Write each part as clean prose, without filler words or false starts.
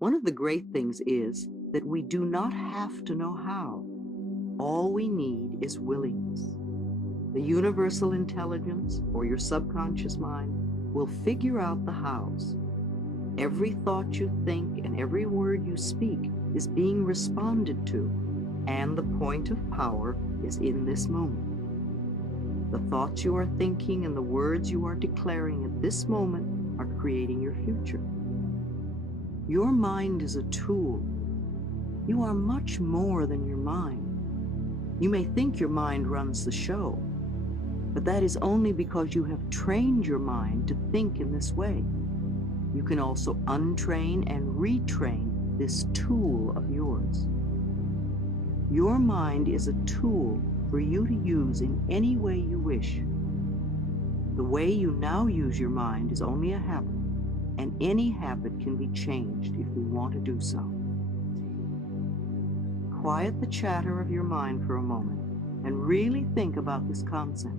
One of the great things is that we do not have to know how. All we need is willingness. The universal intelligence, or your subconscious mind, will figure out the hows. Every thought you think and every word you speak is being responded to, and the point of power is in this moment. The thoughts you are thinking and the words you are declaring at this moment are creating your future. Your mind is a tool. You are much more than your mind. You may think your mind runs the show, but that is only because you have trained your mind to think in this way. You can also untrain and retrain this tool of yours. Your mind is a tool for you to use in any way you wish. The way you now use your mind is only a habit, and any habit can be changed if we want to do so. Quiet the chatter of your mind for a moment and really think about this concept.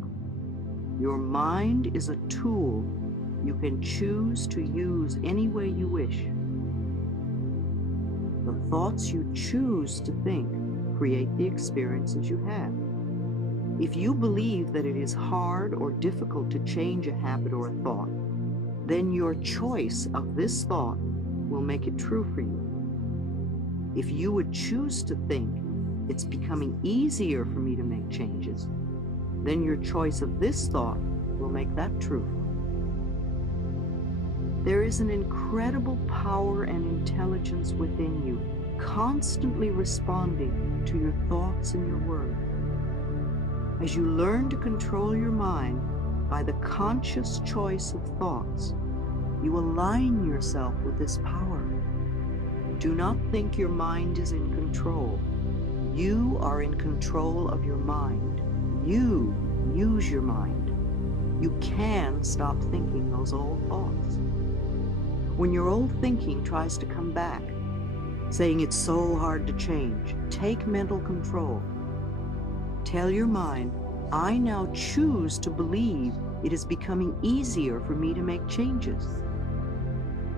Your mind is a tool you can choose to use any way you wish. The thoughts you choose to think create the experiences you have. If you believe that it is hard or difficult to change a habit or a thought, then your choice of this thought will make it true for you. If you would choose to think, it's becoming easier for me to make changes, then your choice of this thought will make that true. There is an incredible power and intelligence within you, constantly responding to your thoughts and your words. As you learn to control your mind by the conscious choice of thoughts, you align yourself with this power. Do not think your mind is in control. You are in control of your mind. You use your mind. You can stop thinking those old thoughts. When your old thinking tries to come back, saying it's so hard to change, take mental control. Tell your mind, I now choose to believe it is becoming easier for me to make changes.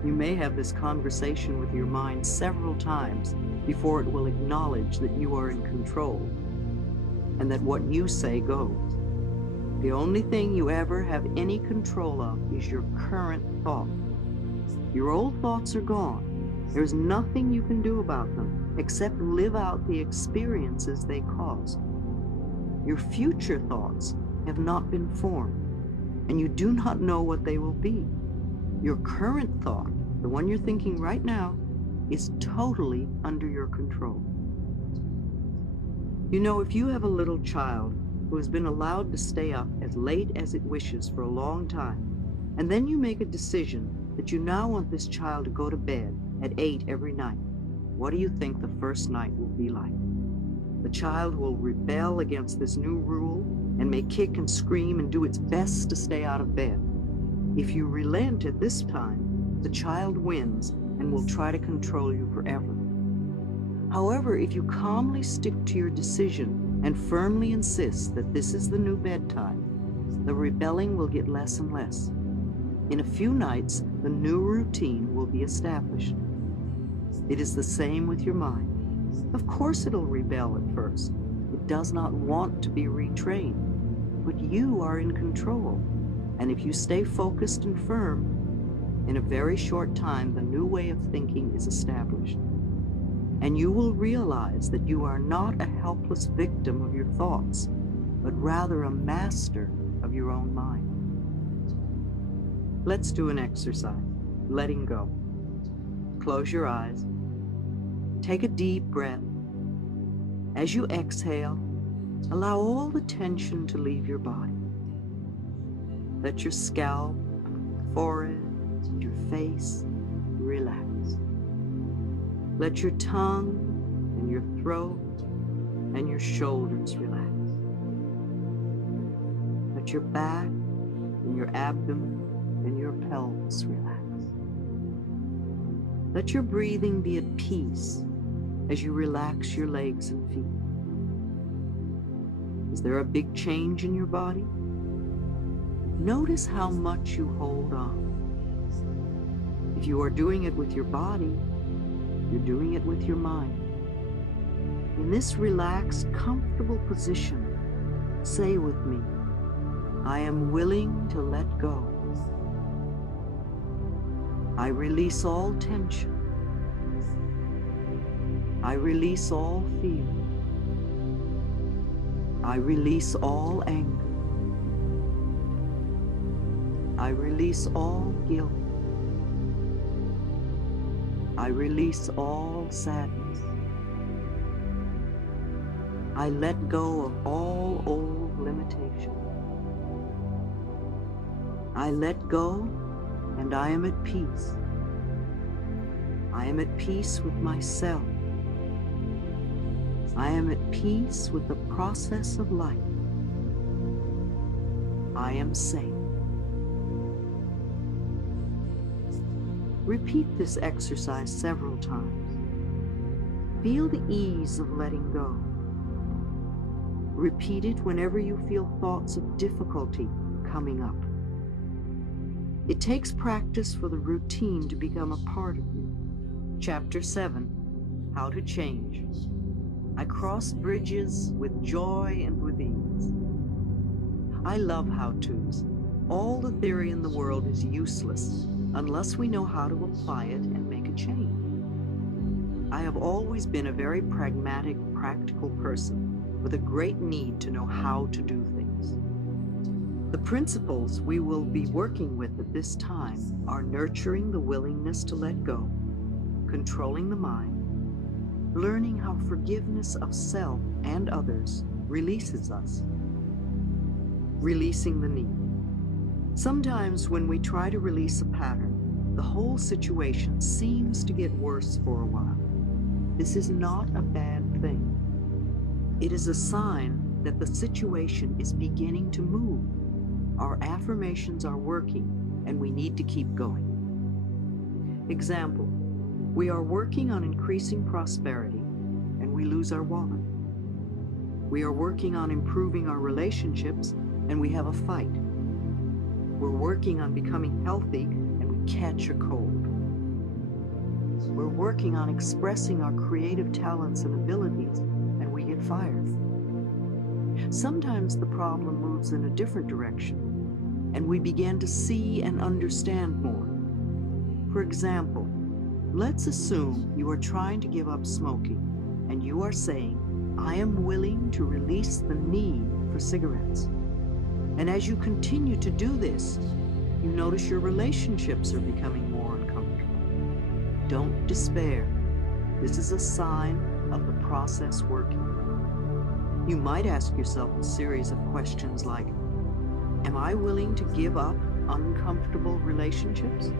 You may have this conversation with your mind several times before it will acknowledge that you are in control and that what you say goes. The only thing you ever have any control of is your current thought. Your old thoughts are gone. There's nothing you can do about them except live out the experiences they caused. Your future thoughts have not been formed, and you do not know what they will be. Your current thought, the one you're thinking right now, is totally under your control. You know, if you have a little child who has been allowed to stay up as late as it wishes for a long time, and then you make a decision that you now want this child to go to bed at 8 every night, what do you think the first night will be like? The child will rebel against this new rule and may kick and scream and do its best to stay out of bed. If you relent at this time, the child wins and will try to control you forever. However, if you calmly stick to your decision and firmly insist that this is the new bedtime, the rebelling will get less and less. In a few nights, the new routine will be established. It is the same with your mind. Of course it'll rebel at first. It does not want to be retrained, but you are in control. And if you stay focused and firm, in a very short time, the new way of thinking is established. And you will realize that you are not a helpless victim of your thoughts, but rather a master of your own mind. Let's do an exercise, letting go. Close your eyes. Take a deep breath. As you exhale, allow all the tension to leave your body. Let your scalp, forehead, your face relax. Let your tongue and your throat and your shoulders relax. Let your back and your abdomen and your pelvis relax. Let your breathing be at peace as you relax your legs and feet. Is there a big change in your body? Notice how much you hold on. If you are doing it with your body, You're doing it with your mind. In this relaxed, comfortable position, say with me, I am willing to let go. I release all tension. I release all fear. I release all anger. I release all guilt. I release all sadness. I let go of all old limitations. I let go, and I am at peace. I am at peace with myself. I am at peace with the process of life. I am safe. Repeat this exercise several times. Feel the ease of letting go. Repeat it whenever you feel thoughts of difficulty coming up. It takes practice for the routine to become a part of you. Chapter 7, How to Change. I cross bridges with joy and with ease. I love how-tos. All the theory in the world is useless unless we know how to apply it and make a change. I have always been a very pragmatic, practical person with a great need to know how to do things. The principles we will be working with at this time are nurturing the willingness to let go, controlling the mind, learning how forgiveness of self and others releases us, releasing the need. Sometimes when we try to release a pattern, the whole situation seems to get worse for a while. This is not a bad thing. It is a sign that the situation is beginning to move. Our affirmations are working, and we need to keep going. Example, we are working on increasing prosperity, and we lose our wallet. We are working on improving our relationships, and we have a fight. We're working on becoming healthy, and we catch a cold. We're working on expressing our creative talents and abilities, and we get fired. Sometimes the problem moves in a different direction, and we begin to see and understand more. For example, let's assume you are trying to give up smoking, and you are saying, I am willing to release the need for cigarettes. And as you continue to do this, you notice your relationships are becoming more uncomfortable. Don't despair. This is a sign of the process working. You might ask yourself a series of questions like, am I willing to give up uncomfortable relationships?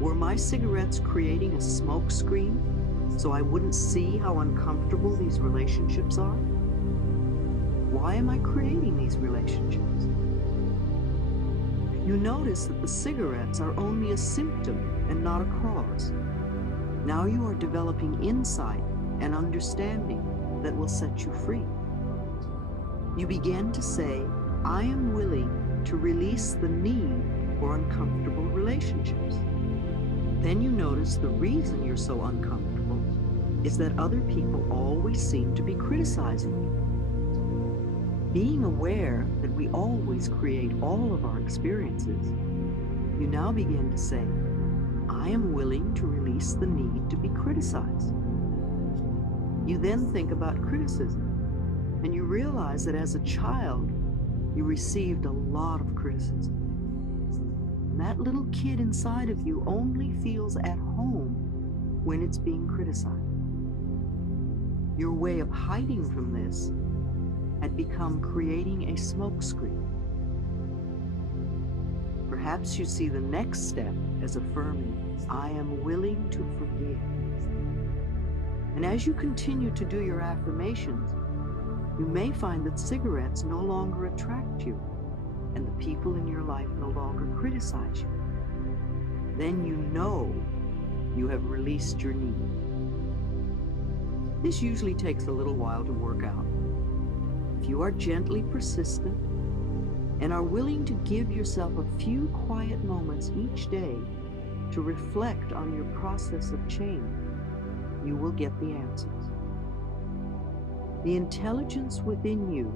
Were my cigarettes creating a smoke screen so I wouldn't see how uncomfortable these relationships are? Why am I creating these relationships? You notice that the cigarettes are only a symptom and not a cause. Now you are developing insight and understanding that will set you free. You begin to say, I am willing to release the need for uncomfortable relationships. Then you notice the reason you're so uncomfortable is that other people always seem to be criticizing you. Being aware that we always create all of our experiences, you now begin to say, I am willing to release the need to be criticized. You then think about criticism, and you realize that as a child, you received a lot of criticism. And that little kid inside of you only feels at home when it's being criticized. Your way of hiding from this had become creating a smokescreen. Perhaps you see the next step as affirming, I am willing to forgive. And as you continue to do your affirmations, you may find that cigarettes no longer attract you, and the people in your life no longer criticize you. Then you know you have released your need. This usually takes a little while to work out. If you are gently persistent and are willing to give yourself a few quiet moments each day to reflect on your process of change, you will get the answers. The intelligence within you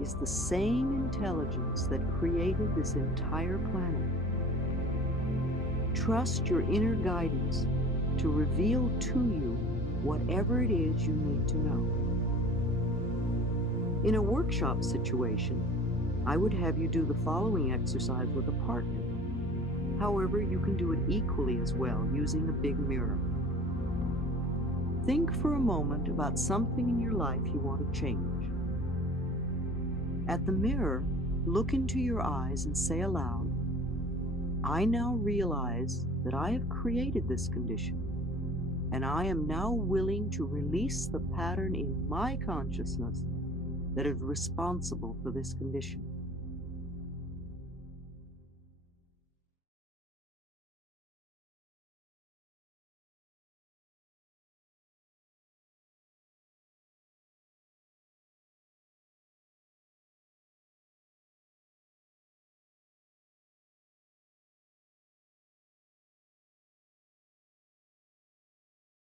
is the same intelligence that created this entire planet. Trust your inner guidance to reveal to you whatever it is you need to know. In a workshop situation, I would have you do the following exercise with a partner. However, you can do it equally as well using a big mirror. Think for a moment about something in your life you want to change. At the mirror, look into your eyes and say aloud, "I now realize that I have created this condition, and I am now willing to release the pattern in my consciousness that is responsible for this condition."